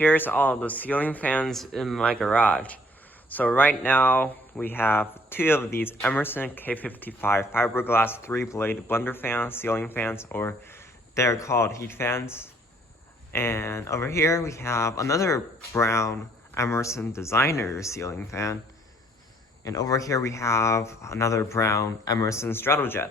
here's all the ceiling fans in my garage. So right now we have two of these Emerson K55 fiberglass 3-blade blender fans, ceiling fans, or they're called heat fans. And over here we have another brown Emerson designer ceiling fan. And over here we have another brown Emerson Stratojet.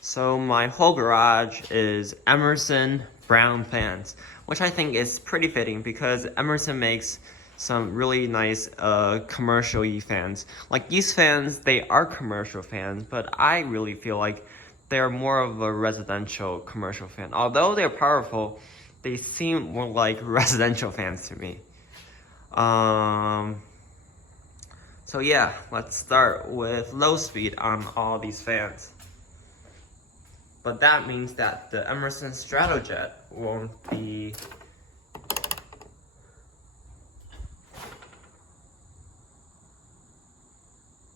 So my whole garage is Emerson brown fans, which I think is pretty fitting because Emerson makes some really nice commercial-y fans. Like these fans, they are commercial fans, but I really feel like they're more of a residential commercial fan. Although they're powerful, they seem more like residential fans to me. So yeah, let's start with low speed on all these fans. But that means that the Emerson Stratojet won't be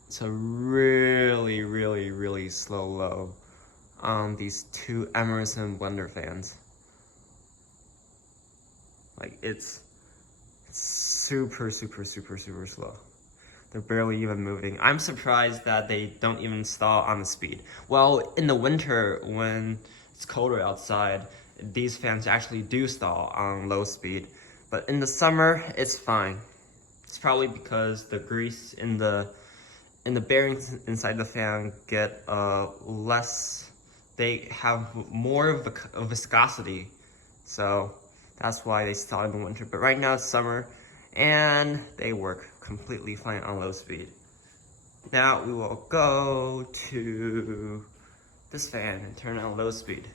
so really slow low on these two Emerson blender fans. Like it's super slow. They're barely even moving. I'm surprised that they don't even stall on the speed. Well, in the winter when it's colder outside, these fans actually do stall on low speed. But in the summer, it's fine. It's probably because the grease in the bearings inside the fan get less. They have more of a viscosity, so that's why they stall in the winter. But right now it's summer, and they work completely fine on low speed. Now we will go to this fan and turn it on low speed.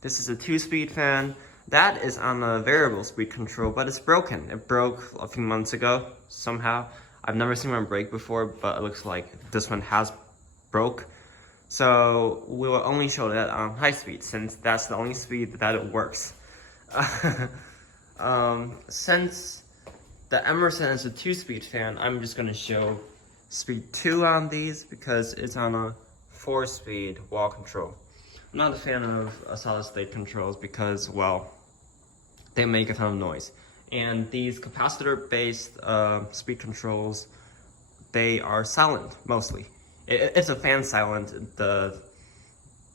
This is a 2-speed fan. That is on a variable speed control, but it's broken. It broke a few months ago somehow. I've never seen one break before, but it looks like this one has broke. So we will only show that on high speed since that's the only speed that it works. Since the Emerson is a 2-speed fan, I'm just gonna show speed 2 on these because it's on a 4-speed wall control. I'm not a fan of solid state controls because, well, they make a ton of noise. And these capacitor-based speed controls, they are silent mostly. If the fan's silent,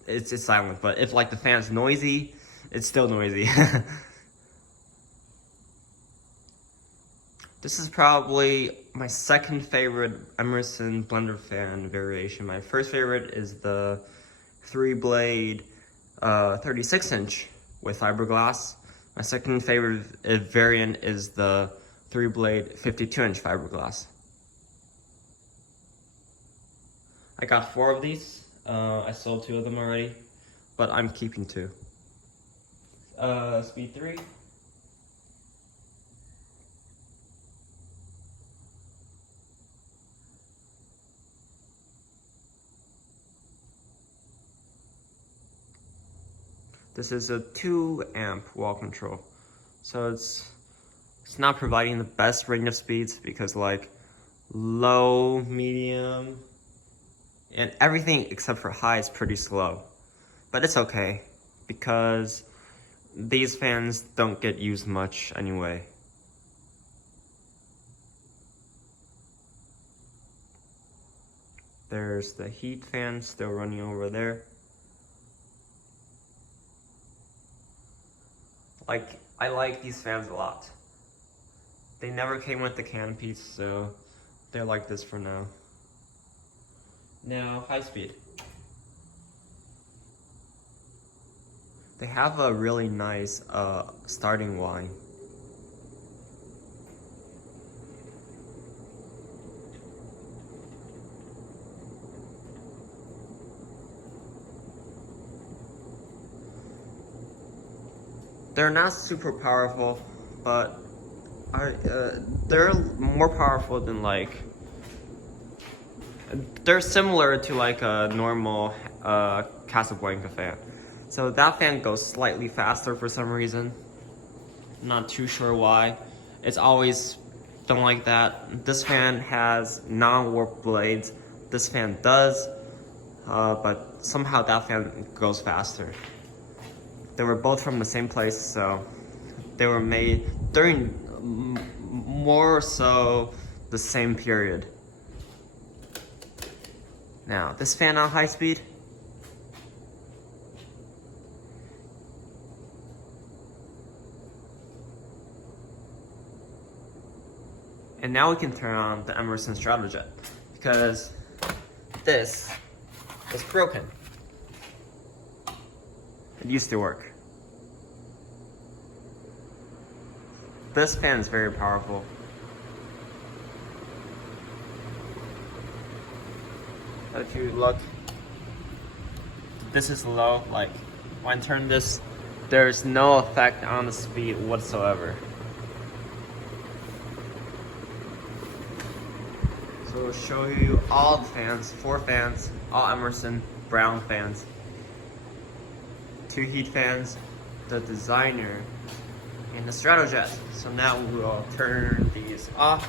it's silent. But if like the fan's noisy, it's still noisy. This is probably my second favorite Emerson blender fan variation. My first favorite is the 3-blade 36-inch with fiberglass. My second favorite variant is the 3-blade 52-inch fiberglass. I got 4 of these. I sold 2 of them already, but I'm keeping 2. Speed 3. This is a 2-amp wall control, so it's not providing the best range of speeds because like low, medium, and everything except for high is pretty slow. But it's okay because these fans don't get used much anyway. There's the heat fan still running over there. I like these fans a lot. They never came with the canopies, so they're like this for now. Now, high speed. They have a really nice starting line. They're not super powerful, but they're more powerful than like, they're similar to like a normal Casablanca fan. So that fan goes slightly faster for some reason. Not too sure why. It's always been like that. This fan has non-warp blades. This fan does, but somehow that fan goes faster. They were both from the same place, so they were made during more so the same period. Now, this fan on high speed. And now we can turn on the Emerson Stratojet because this is broken. It used to work. This fan is very powerful. If you look, this is low, like when I turn this, there's no effect on the speed whatsoever. So we'll show you all the fans, 4 fans, all Emerson brown fans, 2 heat fans, the designer, and the Stratojet. So now we'll turn these off.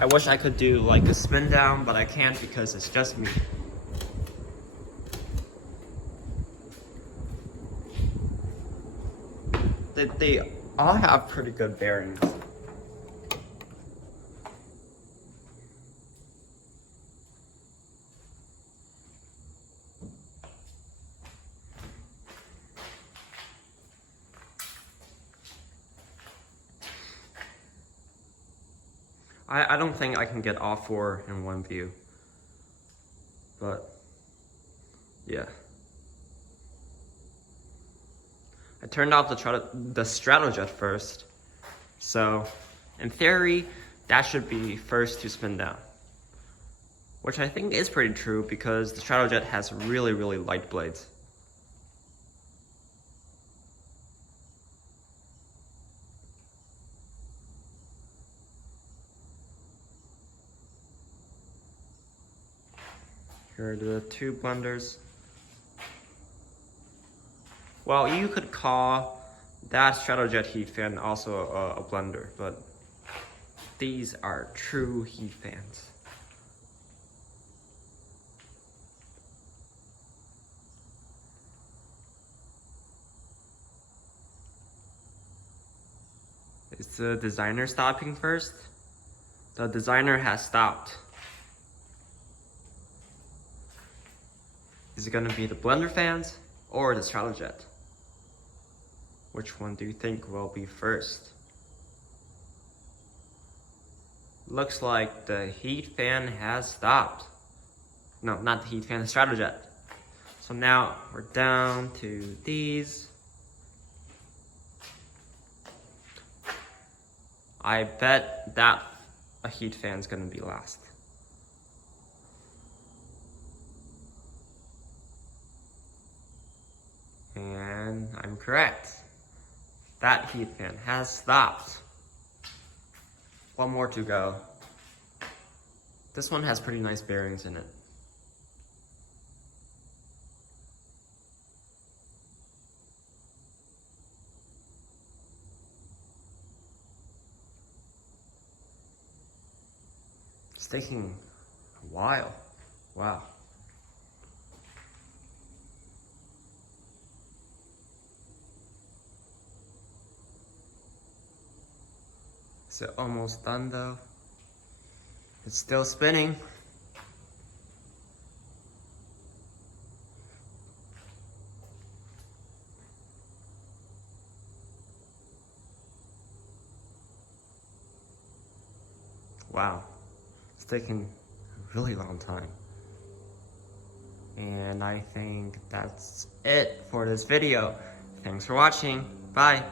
I wish I could do like a spin down, but I can't because it's just me. They all have pretty good bearings. I don't think I can get all 4 in one view, but yeah. I turned off the Stratojet first, so in theory, that should be first to spin down, which I think is pretty true because the Stratojet has really, really light blades. Here are the 2 blenders. Well, you could call that Stratojet heat fan also a blender, but these are true heat fans. Is the designer stopping first? The designer has stopped. Is it gonna be the blender fans or the Stratojet? Which one do you think will be first? Looks like the heat fan has stopped. No, not the heat fan, the Stratojet. So now we're down to these. I bet that a heat fan is gonna be last. And I'm correct. That heat fan has stopped. One more to go. This one has pretty nice bearings in it. It's taking a while. Wow. Is it almost done though? It's still spinning. Wow, it's taking a really long time. And I think that's it for this video. Thanks for watching. Bye.